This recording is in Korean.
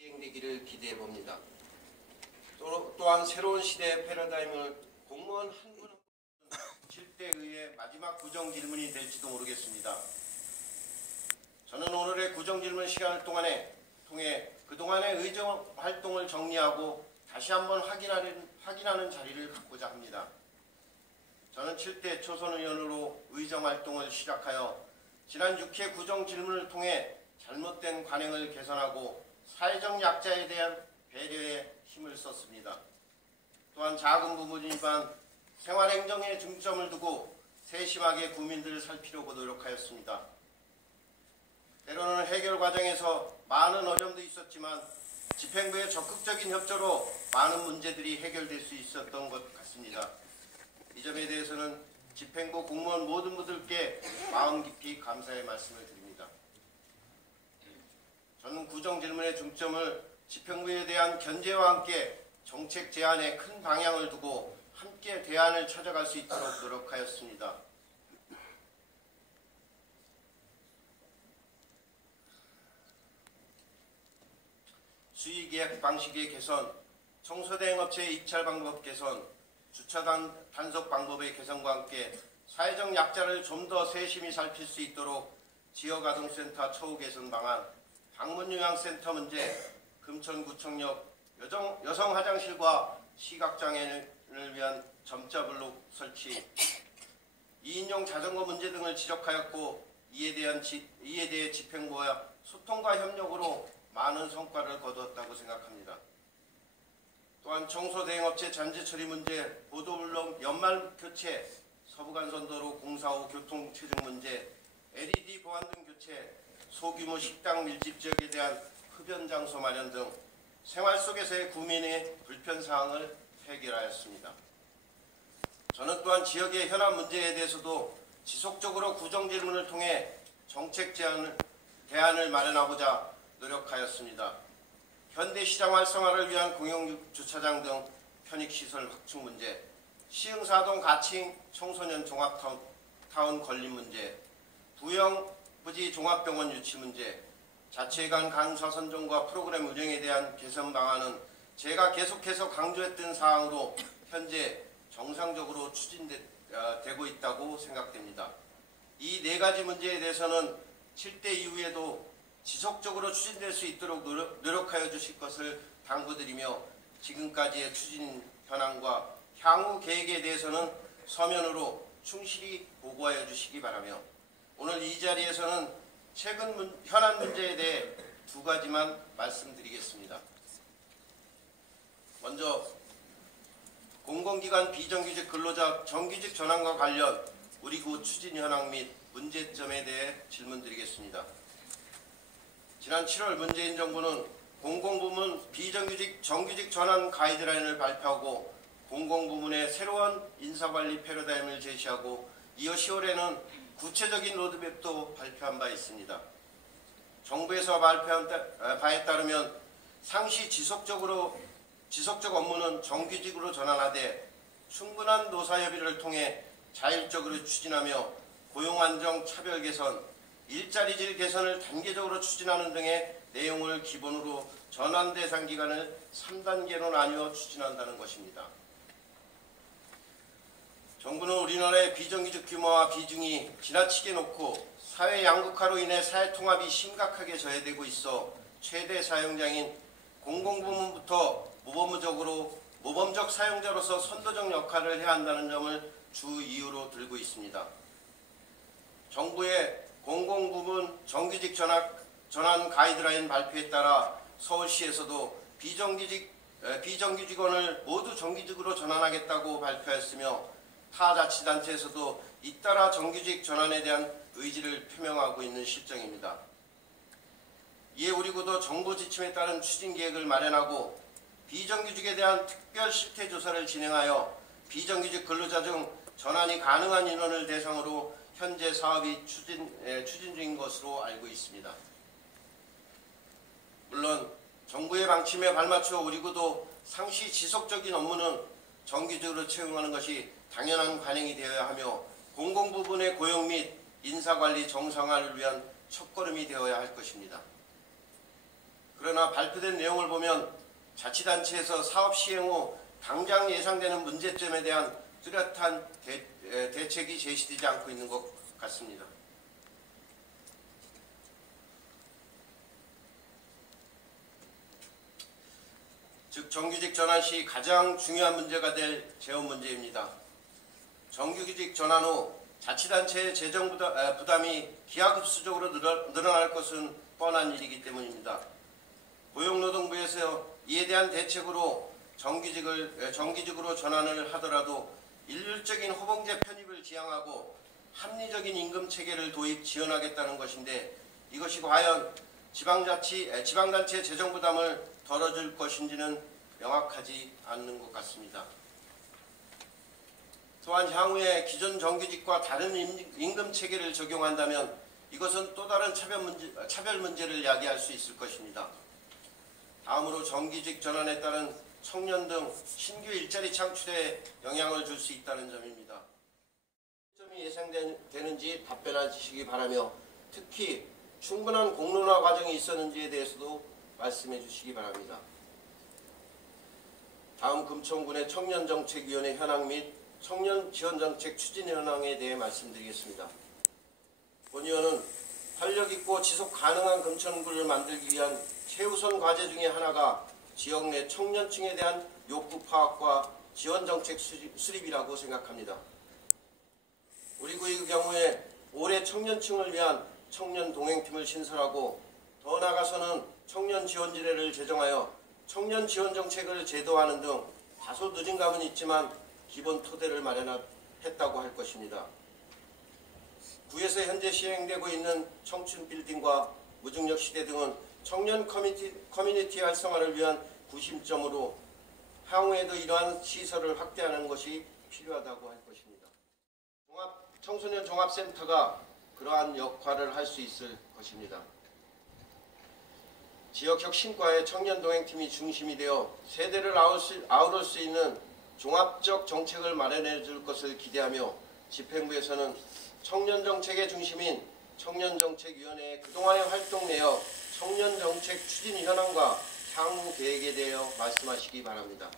시행되기를 기대해 봅니다. 또한 새로운 시대의 패러다임을 공무원 한 분 실대의의 마지막 구정 질문이 될지도 모르겠습니다. 저는 오늘의 구정 질문 시간을 통해 그동안의 의정 활동을 정리하고 다시 한번 확인하는 자리를 갖고자 합니다. 저는 7대 초선의원으로 의정 활동을 시작하여 지난 6회 구정 질문을 통해 잘못된 관행을 개선하고 사회적 약자에 대한 배려에 힘을 썼습니다. 또한 작은 부분이지만 생활행정에 중점을 두고 세심하게 국민들을 살피려고 노력하였습니다. 때로는 해결 과정에서 많은 어려움도 있었지만 집행부의 적극적인 협조로 많은 문제들이 해결될 수 있었던 것 같습니다. 이 점에 대해서는 집행부 공무원 모든 분들께 마음 깊이 감사의 말씀을 드립니다. 저는 구정 질문의 중점을 집행부에 대한 견제와 함께 정책 제안에 큰 방향을 두고 함께 대안을 찾아갈 수 있도록 노력하였습니다. 수의계약 방식의 개선, 청소대행업체의 입찰 방법 개선, 주차 단속 방법의 개선과 함께 사회적 약자를 좀 더 세심히 살필 수 있도록 지역아동센터 처우 개선 방안, 방문요양센터 문제, 금천구청역 여성 화장실과 시각장애인을 위한 점자 블록 설치, 2인용 자전거 문제 등을 지적하였고 이에 대해 집행부와 소통과 협력으로 많은 성과를 거두었다고 생각합니다. 또한 청소대행업체 잔재 처리 문제, 보도블록 연말 교체, 서부간선도로 공사 후 교통체증 문제, LED 보안 등 교체, 소규모 식당 밀집 지역에 대한 흡연 장소 마련 등 생활 속에서의 국민의 불편사항을 해결하였습니다. 저는 또한 지역의 현안 문제에 대해서도 지속적으로 구정 질문을 통해 정책 대안을 마련하고자 노력하였습니다. 현대시장 활성화를 위한 공영주차장 등 편익시설 확충 문제, 시흥사동 가칭 청소년 종합타운 건립 문제, 부영부지 종합병원 유치 문제, 자체 간 강사 선정과 프로그램 운영에 대한 개선 방안은 제가 계속해서 강조했던 사항으로 현재 정상적으로 추진되고 있다고 생각됩니다. 이 네 가지 문제에 대해서는 7대 이후에도 지속적으로 추진될 수 있도록 노력하여 주실 것을 당부드리며 지금까지의 추진 현황과 향후 계획에 대해서는 서면으로 충실히 보고하여 주시기 바라며 오늘 이 자리에서는 최근 현안 문제에 대해 두 가지만 말씀드리겠습니다. 먼저 공공기관 비정규직 근로자 정규직 전환과 관련 우리 구 추진 현황 및 문제점에 대해 질문드리겠습니다. 지난 7월 문재인 정부는 공공부문 비정규직 정규직 전환 가이드라인을 발표하고 공공부문의 새로운 인사관리 패러다임을 제시하고 이어 10월에는 구체적인 로드맵도 발표한 바 있습니다. 정부에서 발표한 바에 따르면 상시 지속적 업무는 정규직으로 전환하되 충분한 노사협의를 통해 자율적으로 추진하며 고용안정 차별 개선, 일자리질 개선을 단계적으로 추진하는 등의 내용을 기본으로 전환 대상 기간을 3단계로 나뉘어 추진한다는 것입니다. 정부는 우리나라의 비정규직 규모와 비중이 지나치게 높고 사회 양극화로 인해 사회 통합이 심각하게 저해되고 있어 최대 사용자인 공공부문부터 모범적 사용자로서 선도적 역할을 해야 한다는 점을 주 이유로 들고 있습니다. 정부의 공공부문 정규직 전환 가이드라인 발표에 따라 서울시에서도 비정규직원을 모두 정규직으로 전환하겠다고 발표했으며 타 자치단체에서도 잇따라 정규직 전환에 대한 의지를 표명하고 있는 실정입니다. 이에 우리 구도 정부 지침에 따른 추진 계획을 마련하고 비정규직에 대한 특별 실태 조사를 진행하여 비정규직 근로자 중 전환이 가능한 인원을 대상으로 현재 사업이 추진 중인 것으로 알고 있습니다. 물론 정부의 방침에 발맞춰 우리 구도 상시 지속적인 업무는 정규직으로 채용하는 것이 당연한 관행이 되어야 하며 공공부문의 고용 및 인사관리 정상화를 위한 첫걸음이 되어야 할 것입니다. 그러나 발표된 내용을 보면 자치단체에서 사업 시행 후 당장 예상되는 문제점에 대한 뚜렷한 대책이 제시되지 않고 있는 것 같습니다. 즉 정규직 전환 시 가장 중요한 문제가 될 재원 문제입니다. 정규직 전환 후 자치단체의 재정 부담이 기하급수적으로 늘어날 것은 뻔한 일이기 때문입니다. 고용노동부에서 이에 대한 대책으로 정규직으로 전환을 하더라도 일률적인 호봉제 편입을 지향하고 합리적인 임금 체계를 도입 지원하겠다는 것인데 이것이 과연 지방단체 재정 부담을 덜어줄 것인지는 명확하지 않는 것 같습니다. 또한 향후에 기존 정규직과 다른 임금 체계를 적용한다면 이것은 또 다른 차별 문제를 야기할 수 있을 것입니다. 다음으로 정규직 전환에 따른 청년 등 신규 일자리 창출에 영향을 줄 수 있다는 점입니다. 점이 예상되는지 답변해 주시기 바라며 특히 충분한 공론화 과정이 있었는지에 대해서도 말씀해 주시기 바랍니다. 다음 금천군의 청년정책위원회 현황 및 청년지원정책 추진 현황에 대해 말씀드리겠습니다. 본 위원은 활력있고 지속가능한 금천구를 만들기 위한 최우선 과제 중에 하나가 지역 내 청년층에 대한 욕구 파악과 지원정책 수립이라고 생각합니다. 우리 구의 경우에 올해 청년층을 위한 청년 동행팀을 신설하고 더 나아가서는 청년 지원지례를 제정하여 청년 지원 정책을 제도화하는 등 다소 늦은 감은 있지만 기본 토대를 마련했다고 할 것입니다. 구에서 현재 시행되고 있는 청춘 빌딩과 무중력 시대 등은 청년 커뮤니티 활성화를 위한 구심점으로 향후에도 이러한 시설을 확대하는 것이 필요하다고 할 것입니다. 청소년 종합센터가 그러한 역할을 할 수 있을 것입니다. 지역 혁신과의 청년 동행팀이 중심이 되어 세대를 아우를 수 있는 종합적 정책을 마련해 줄 것을 기대하며 집행부에서는 청년정책의 중심인 청년정책위원회의 그동안의 활동 내역 청년정책 추진 현황과 향후 계획에 대하여 말씀하시기 바랍니다.